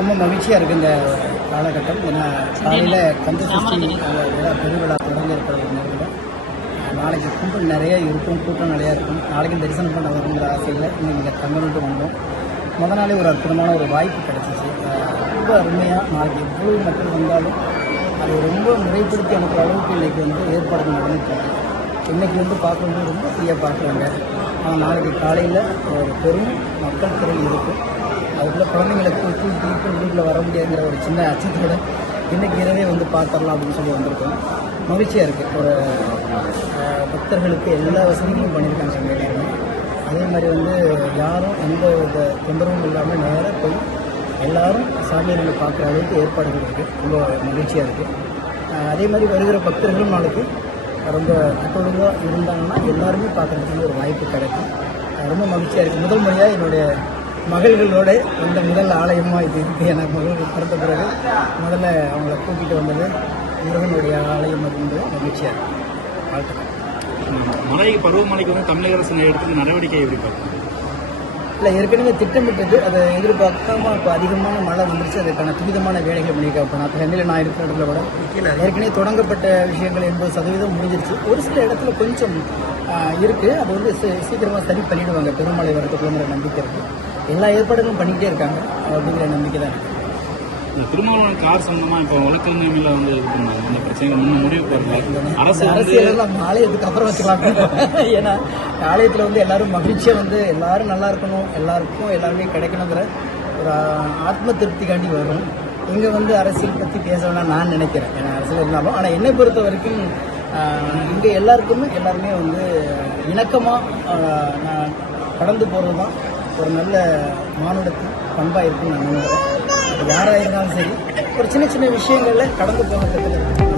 ரொம்ப மகிழ்ச்சியாக இருக்குது இந்த காலகட்டம். ஏன்னா காலையில் கந்த சஷ்டி பெருவிழா தொடங்கி இருக்கிற ஒரு நேரத்தில் நாளைக்கு கும்பல் நிறைய இருக்கும், கூட்டம் நிறையா இருக்கும். நாளைக்கு தரிசனம் பண்ண வருங்கிற ஆசையில் இங்கே தங்கணுட்டு வந்தோம். முத நாளே ஒரு அற்புதமான ஒரு வாய்ப்பு கிடச்சிச்சு. ரொம்ப அருமையாக நாளைக்கு எவ்வளவு மக்கள் வந்தாலும் அதை ரொம்ப முறைப்படுத்தி அனுப்புகிற அளவுக்கு இன்றைக்கி ஏற்பாடுகள் நடந்துட்டாங்க. இன்றைக்கி பார்க்கும்போது ரொம்ப ஃப்ரீயாக பார்க்குறாங்க. ஆனால் நாளைக்கு காலையில் ஒரு பெரும் மக்கள் திரள் இருக்கும். அதுக்குள்ளே குழந்தைங்களுக்கு தூக்கி வீட்டில் வர முடியாதுங்கிற ஒரு சின்ன அச்சத்தோடு இன்றைக்கி இரவே பார்த்துடலாம் அப்படின்னு சொல்லி வந்திருக்கோம். மகிழ்ச்சியாக இருக்குது. ஒரு பக்தர்களுக்கு எல்லா வசதிகளும் பண்ணியிருக்காங்க அங்கே எல்லாருமே. அதே மாதிரி யாரும் எந்த வித தொந்தரவும் இல்லாமல் நேராக போய் எல்லோரும் சாமியை பார்க்குற அளவுக்கு ஏற்பாடுகள் இருக்குது. ரொம்ப மகிழ்ச்சியாக இருக்குது. அதே மாதிரி வருகிற பக்தர்களும் நாளைக்கு ரொம்ப கட்டொழுங்காக இருந்தாங்கன்னா எல்லாருமே பார்க்குறதுக்கு ஒரு வாய்ப்பு கிடைக்கும். ரொம்ப மகிழ்ச்சியாக இருக்குது. முதல் முறையாக என்னுடைய மகள்களோட வந்த முதல் ஆலயமாக இது இருக்குது. எனக்கு மகள்கள் பிறந்த பிறகு முதல்ல அவங்கள கூட்டிகிட்டு வந்தது முருகனுடைய ஆலயம் அப்படின்றது மகிழ்ச்சியாக இருக்குது. வாழ்த்துக்கள். மழை பருவமழைக்கு தமிழக அரசு எடுத்து நடவடிக்கை எப்படி பார்க்கணும்? இல்லை, ஏற்கனவே திட்டமிட்டது அதை எதிர்பார்க்காம இப்போ அதிகமான மழை வந்துருச்சு. அதுக்கான துரிதமான வேலைகள் பண்ணியிருக்கேன். இப்போ நான் சென்னையில் நான் இருக்கிற இடத்துல கூட ஏற்கனவே தொடங்கப்பட்ட விஷயங்கள் 80% முடிஞ்சிருச்சு. ஒரு சில இடத்துல கொஞ்சம் இருக்குது. அது சீக்கிரமாக சரி பண்ணிவிடுவாங்க பெருமழை வரதுக்குள்ளங்கிற நம்பிக்கை இருக்குது. எல்லா ஏற்பாடுகளும் பண்ணிக்கிட்டே இருக்காங்க அப்படிங்கிற நம்பிக்கை தான் இருக்குது. இந்த திருமாவளவன் கார் சம்பந்தமாக இப்போ வழக்கறிஞர்ல இந்த பிரச்சனை முடிவு போகிறாங்க. அரசியலெல்லாம் ஆலயத்துக்கு அப்புறம் வச்சுக்கலாம். ஏன்னா ஆலயத்தில் எல்லாரும் மகிழ்ச்சியாக எல்லாரும் நல்லா இருக்கணும், எல்லாருமே கிடைக்கணுங்கிற ஒரு ஆத்ம திருப்திக்காண்டி வரும். இங்கே அரசியல் பற்றி பேச வேணாம் நான் நினைக்கிறேன். ஏன்னா அரசியல் இருந்தாலும் ஆனால் என்னை பொறுத்த வரைக்கும் இங்கே எல்லாருமே இணக்கமாக நான் கடந்து போகிறது தான் ஒரு நல்ல மானுடத்தின் பண்பாக இருக்குன்னு நான் நம்புகிறேன். யாராக இருந்தாலும் சரி ஒரு சின்ன சின்ன விஷயங்களில் கடந்து போக கற்றுக்கிறேன்.